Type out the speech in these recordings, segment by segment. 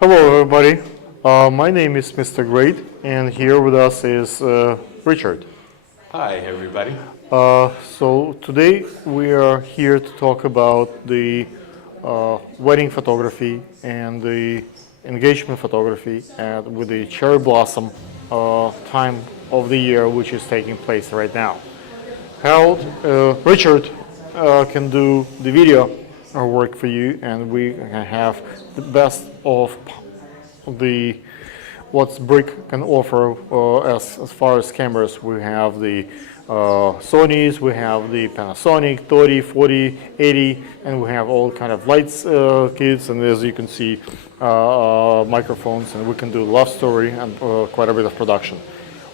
Hello, everybody. My name is Mr. Great, and here with us is Richard. Hi, everybody. So today we are here to talk about the wedding photography and the engagement photography with the cherry blossom time of the year, which is taking place right now. Harold, Richard can do the video work for you, and we can have the best of the what Brick can offer as far as cameras. We have the Sony's, we have the Panasonic 30, 40, 80, and we have all kind of lights kits, and as you can see, microphones, and we can do love story and quite a bit of production.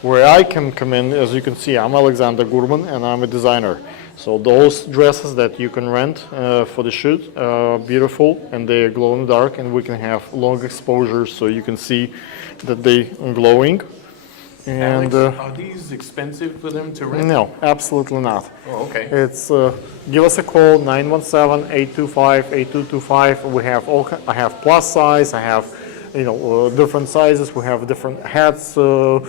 Where I can come in, as you can see, I'm Alexander Gurman, and I'm a designer. So those dresses that you can rent for the shoot are beautiful, and they are glow in the dark, and we can have long exposures so you can see that they are glowing. And Alex, are these expensive for them to rent? no, absolutely not. Oh, okay. It's give us a call 917-825-8225. We have I have plus size. I have different sizes. We have different hats. The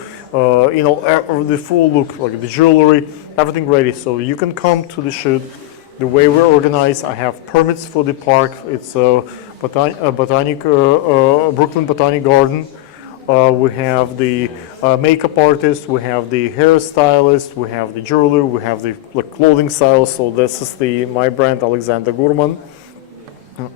full look, like the jewelry, everything ready. So you can come to the shoot. The way we're organized, I have permits for the park. It's Brooklyn Botanic Garden. We have the makeup artist, we have the hairstylist, we have the jeweler, we have the clothing style. So this is my brand, Alexander Gurman,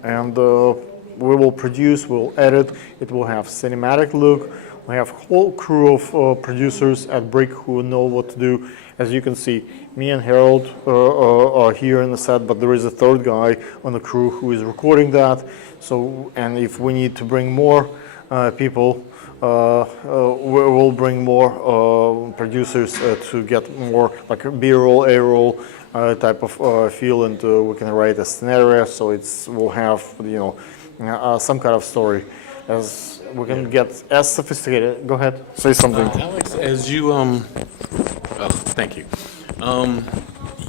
and we will produce, we'll edit. It will have cinematic look. We have a whole crew of producers at Brick who know what to do. As you can see, me and Harold are here in the set, but there is a third guy on the crew who is recording that. So, and if we need to bring more people, we'll bring more producers to get more like a B-roll, A-roll type of feel, and we can write a scenario. So we'll have some kind of story, as we can get as sophisticated. Go ahead, say something. Alex, as you thank you.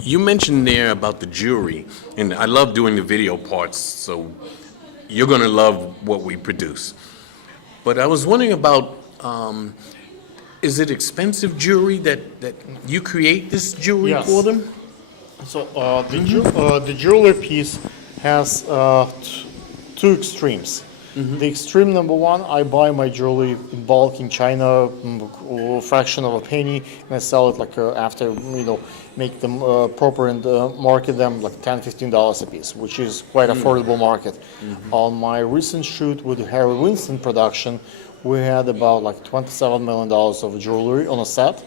You mentioned there about the jewelry, and I love doing the video parts. So you're gonna love what we produce. But I was wondering about, is it expensive jewelry that you create this jewelry Yes. for them? So the jewelry piece has two extremes. The extreme number one, I buy my jewelry in bulk in China, a fraction of a penny, and I sell it after make them proper and market them like $10-15 a piece, which is quite affordable market. On my recent shoot with Harry Winston production, we had about $27 million of jewelry on a set,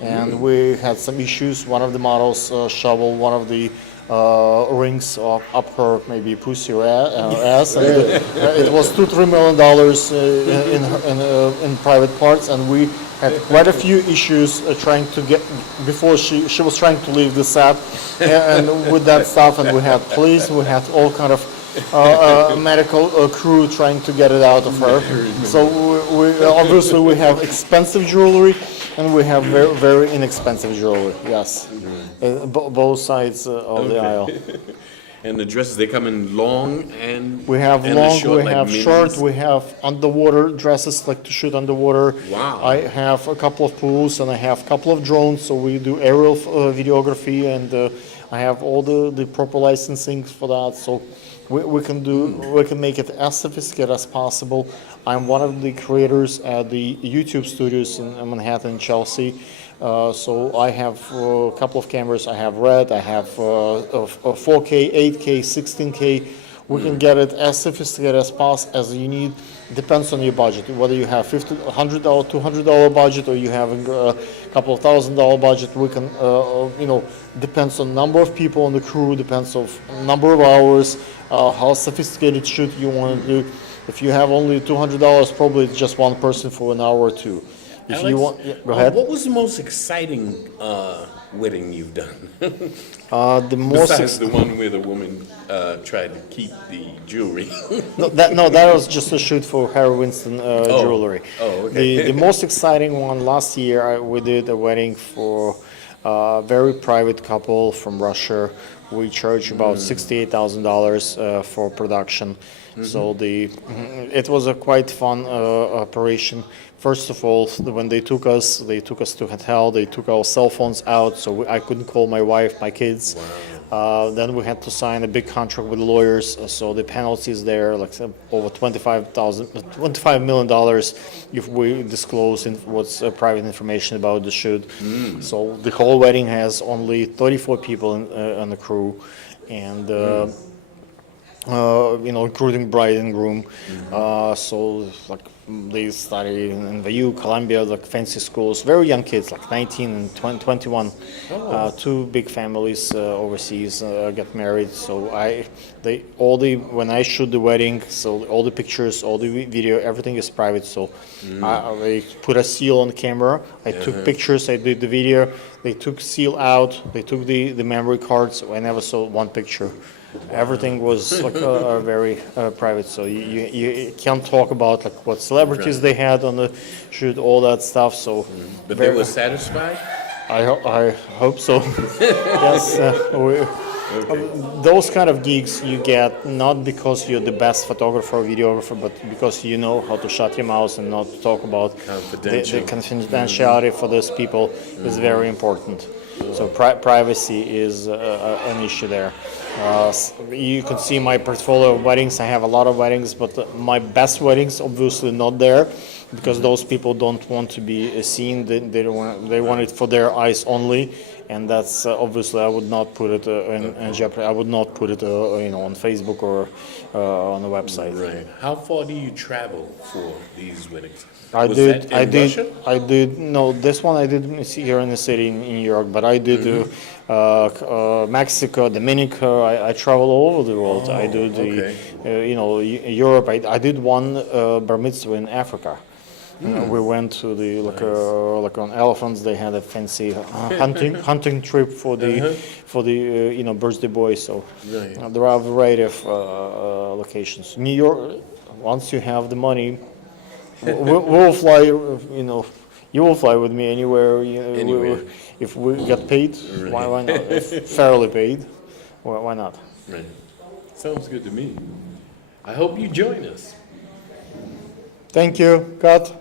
and we had some issues. One of the models shoveled one of the rings up her maybe pussy or ass, and it was $2-3 million in private parts, and we had quite a few issues trying to get before she was trying to leave the set, and with that stuff, and we had police, we had all kind of medical crew trying to get it out of her. So we obviously we have expensive jewelry, and we have very, very inexpensive jewelry. Yes, both sides of the aisle. And the dresses, they come in long and We have and long, short, we have minis? short, we have underwater dresses to shoot underwater. Wow. I have a couple of pools, and I have a couple of drones, so we do aerial videography, and I have all the proper licensing for that. So we can make it as sophisticated as possible. I'm one of the creators at the YouTube studios in Manhattan, Chelsea. So I have a couple of cameras. I have Red, I have 4K, 8K, 16K. We can get it as sophisticated as you need. Depends on your budget, whether you have $50, $100, $200 budget, or you have a couple of $1,000 budget. We can, depends on number of people on the crew, depends on number of hours, how sophisticated shoot you want to do. If you have only $200, probably it's just one person for an hour or two. If Alex, you want, go ahead. What was the most exciting wedding you've done? The most Besides the one where the woman tried to keep the jewelry. that was just a shoot for Harry Winston jewelry. Oh, okay. The most exciting one last year, we did a wedding for a very private couple from Russia. We charged about $68,000 for production. So it was a quite fun operation. First of all, when they took us to hotel. They took our cell phones out, so I couldn't call my wife, my kids. Then we had to sign a big contract with lawyers. So the penalties there, like over $25 million if we disclose what's private information about the shoot. So the whole wedding has only 34 people on the crew, and including bride and groom. So like they study in NYU, Columbia, like fancy schools. Very young kids, like 19 and 21. Two big families overseas get married. So when I shoot the wedding, so all the pictures, all the video, everything is private. So they put a seal on the camera. I took pictures. I did the video. They took seal out. They took the memory cards. I never saw one picture. Everything was like very private, so you can't talk about like what celebrities they had on the shoot, all that stuff. So, But they were satisfied? I hope so. Yes, those kind of gigs you get not because you're the best photographer or videographer, but because you know how to shut your mouth and not talk about the confidentiality for those people is very important. So privacy is an issue there. You can see my portfolio of weddings. I have a lot of weddings, but my best weddings obviously not there, because those people don't want to be seen. They don't want. They want it for their eyes only, and that's obviously I would not put it in jeopardy. I would not put it on Facebook or on the website. Right. How far do you travel for these weddings? I Was did. that in Russia? I did. No, this one I didn't see here in the city in New York, but I did Mexico, Dominica. I travel all over the world. I do Europe. I did one bar mitzvah in Africa. We went to the like on elephants. They had a fancy hunting trip for the birthday boy. So there are a variety of locations. New York. Once you have the money. We'll fly, you will fly with me anywhere. Anywhere. If we get paid, why not? If fairly paid, why not? Right. Sounds good to me. I hope you join us. Thank you. Cut.